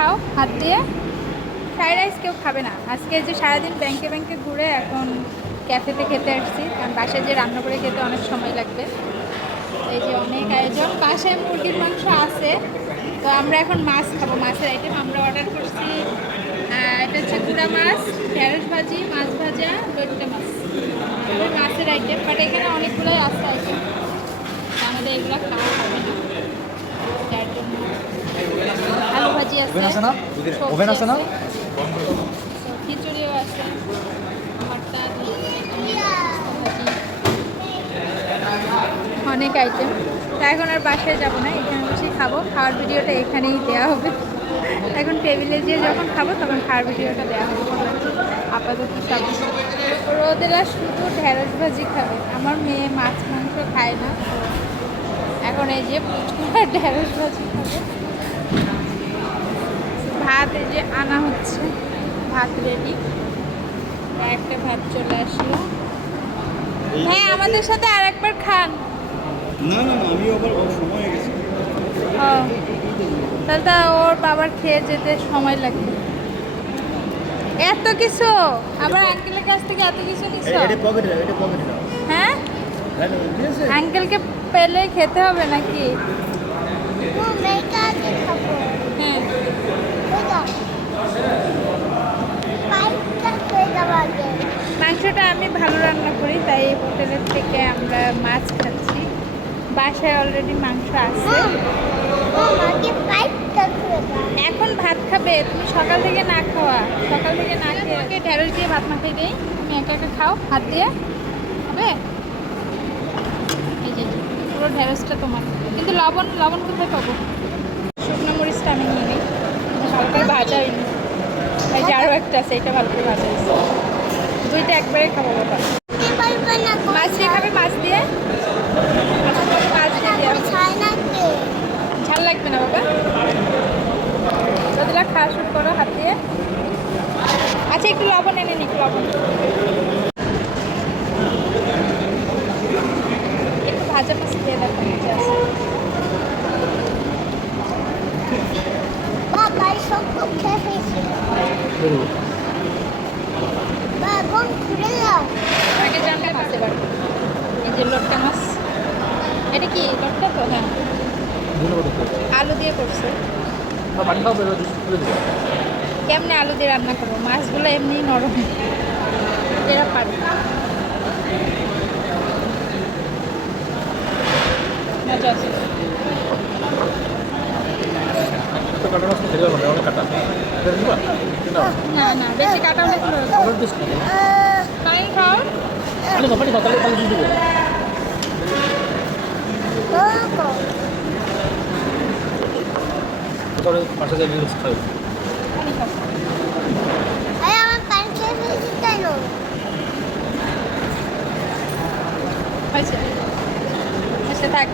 খাও হাত দিয়ে। ফ্রাইড রাইস কেউ খাবে না আজকে, যে সারাদিন ব্যাংকে ব্যাংকে ঘুরে এখন ক্যাফেতে খেতে আসছি, কারণ বাসায় যে রান্না করে খেতে অনেক সময় লাগবে। এই যে অনেক আয়োজন, বাসায় মুরগির মাংস আছে, তো আমরা এখন মাছ খাবো। মাছের আইটেম আমরা অর্ডার করছি, এটা হচ্ছে গুঁড়া মাছ, ঢেঁড়স ভাজি, মাছ ভাজা, লইট্টে মাছ, ওই মাছের আইটেম। বাট এখানে অনেকগুলোই আছে আইটেম, আমাদের এগুলো খাওয়া হবে না, যার জন্য আলু ভাজি আছে, ওভেন আছে না, খিচুড়িও আছে, ভর্তা, অনেক আইটেম। তা এখন আর বাসায় যাবো না, এখানে বসে খাবো। খাওয়ার ভিডিওটা এখানেই দেওয়া হবে। এখন টেবিলে যেয়ে যখন খাবো তখন খাওয়ার ভিডিওটা দেওয়া হবে। আপাতত সব রোদেরা শুধু ঢেঁড়স ভাজি খাবে, আমার মেয়ে মাছ মাংস খায় না। এখন এই যে পুচকুরা ঢেঁড়স ভাজি খাবে। ভাত এই যে আনা হচ্ছে, ভাত রেডি, একটা ভাত চলে আসলো। হ্যাঁ আমাদের সাথে আর একবার খান। না না না, আমি আবার সময় হয়ে গেছে। তাহলে তো ওর বাবার খেয়ে যেতে সময় লাগবে। এত কিছু আবার আঙ্কেলের কাছ থেকে এত কিছু নিছো? হ্যাঁ আঙ্কেলকে পেলে খেতে হবে নাকি? হ্যাঁ মাংসটা আমি ভালো রান্না করি, তাই হোটেলের থেকে আমরা মাছ খাচ্ছি। বাসায় অলরেডি মাংস আছে। এখন ভাত খাবে? তুমি সকাল থেকে না খাওয়া, সকাল থেকে না খেয়ে ঢেঁড়স দিয়ে ভাত মাখিয়ে দিই, তুমি একা একা খাও হাত দিয়ে, হবে? এই যে পুরো ঢেঁড়সটা তোমার, কিন্তু লবণ লবণ কোথায় পাবো? শুকনো মরিচটা আমি নিয়ে নিই, ভালো করে ভাজা হয়নি। এই যে আরও একটা আছে, এটা ভালো করে ভাজা হয়েছে। দুইটা একবারে খাবো বাবা। মাছ দিয়ে খাবে? মাছ দিয়ে ঝাল লাগবে না বাবা, যতটা খাওয়া শুরু করো হাত দিয়ে। আচ্ছা একটু লবণ এনে নি, একটু লবণ, একটু ভাজা মাছ দিয়ে দেখো মজা আছে। আগে জানলে খাতে পারবো। এই যে লটকা মাছ, এটা কি লটকা? তো হ্যাঁ আলু দিয়ে করছে। কেমনে আলু দিয়ে রান্না করবো? মাছগুলো এমনি নরম, এরা পারবে। মজা আছে। না না বেশি কাটা হলে পানি খাও। হয়েছে, থাক।